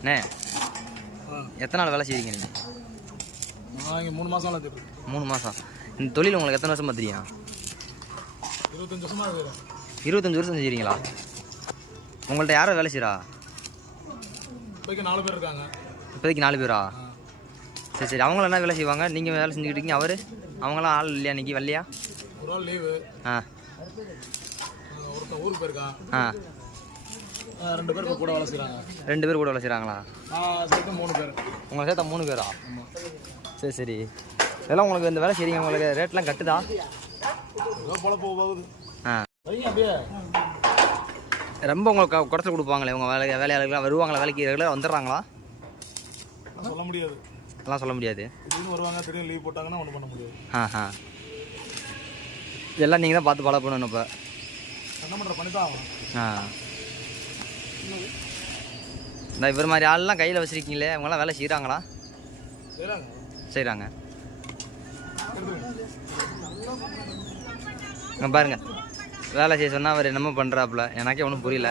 அண்ணே எத்தனை நாள் வேலை செய்வீங்க நீங்கள்? நான் இங்கே 3 மாதம் 3 மாதம். இந்த தொழில் உங்களுக்கு எத்தனை வருஷமாக தெரியும்? 25 வருஷமாக இருக்கிறேன். 25 வருஷம் செஞ்சுறீங்களா? உங்கள்கிட்ட யாரோ வேலை செய்கிறா? இப்போதைக்கு 4 பேர் இருக்காங்க. இப்போதைக்கு 4 பேரா? சரி சரி. அவங்கள என்ன வேலை செய்வாங்க? நீங்கள் வேலை செஞ்சுக்கிட்டு இருக்கீங்க. அவர் அவங்களாம் ஆள் இல்லையா இன்றைக்கி? வரலையா? ஒரு ஆள் லீவு. ஒருத்தன் ஊருக்கு போயிருக்கான். 2 பேர் கூட வேலை செய்கிறாங்க. 2 பேர் கூட வேலை செய்கிறாங்களா? சேர்த்து 3 பேர். உங்களை சேர்த்தா 3 பேரா? சரி சரி. இதெல்லாம் உங்களுக்கு இந்த வேலை செய்கிறீங்க, உங்களுக்கு ரேட்லாம் கட்டுதா? போல போகுது. அப்படியே ரொம்ப உங்களுக்கு குறைச்சி கொடுப்பாங்களே உங்கள் வேலையாளர்களாக வருவாங்களா? வேலைக்கு ரெகுலராக வந்துடுறாங்களா? சொல்ல முடியாது. அதெல்லாம் சொல்ல முடியாது. திடீர்னு வருவாங்க, திடீர்னு லீவ் போட்டாங்கன்னா ஒன்றும் பண்ண முடியாது. இதெல்லாம் நீங்கள் தான் பார்த்து ஃபாலோ பண்ணணும். இப்போ என்ன பண்ணுற பண்ணி தான் ஆகும். இந்த இவர் மாதிரி ஆள்லாம் கையில் வச்சுருக்கீங்களே, அவங்களாம் வேலை செய்கிறாங்களா? செய்கிறாங்க. பாருங்க, வேலை செய்ய சொன்னால் அவர் என்னமோ பண்ணுறாப்புல, எனக்கே ஒன்றும் புரியல.